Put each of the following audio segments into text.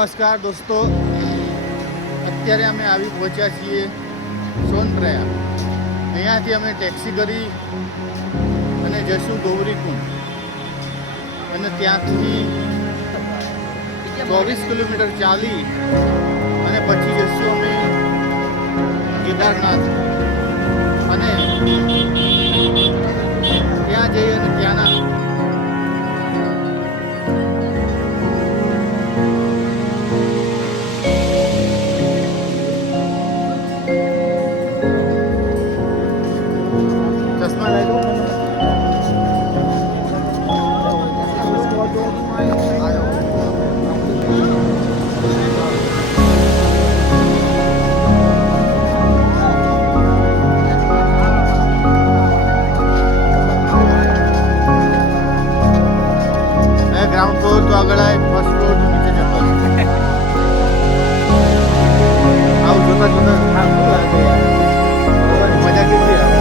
નમસ્કાર દોસ્તો, અત્યારે અમે આવી પહોંચ્યા છીએ સોનપ્રયાગ. અહીંયાથી અમે ટેક્સી કરી અને જઈશું ગૌરીકુંડ અને ત્યાંથી 24 કિલોમીટર ચાલી અને પછી જઈશું અમે કેદારનાથ અને ત્યાં જઈ અને ત્યાંના ગ્રાઉન્ડ ફ્લોર તો આગળ આવે, ફર્સ્ટ ફ્લોર તો નીચે જતો આવું જોતા જોતા થાક લાગે. મજા કેટલી આવે,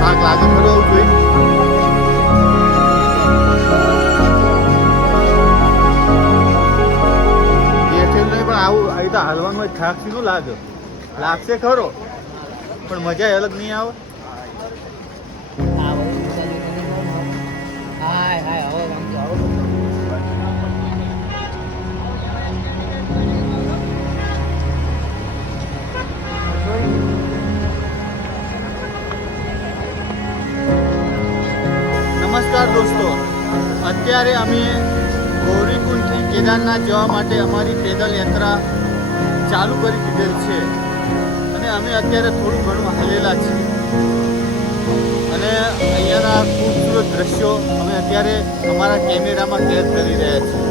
થાક લાગે ખરો આવું જોઈ. બેઠેલું નહીં પણ આવું અહીં તો હાલવાનું થાક સીધું લાગશે ખરો પણ મજા અલગ નહીં આવે. નમસ્કાર દોસ્તો, અત્યારે અમે ગૌરીકુંડથી કેદારનાથ જવા માટે અમારી પેદલ યાત્રા ચાલુ કરી દીધેલ છે અને અમે અત્યારે થોડું ઘણું હાલેલા છીએ અને અહીંયાના ખૂબસૂરત દ્રશ્યો અમે અત્યારે અમારા કેમેરામાં કેદ કરી રહ્યા છીએ.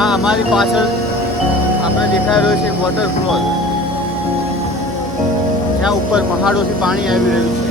આ અમારી પાછળ આપણે દેખાઈ રહ્યો છે વોટરફોલ, જ્યાં ઉપર પહાડોથી પાણી આવી રહ્યું છે.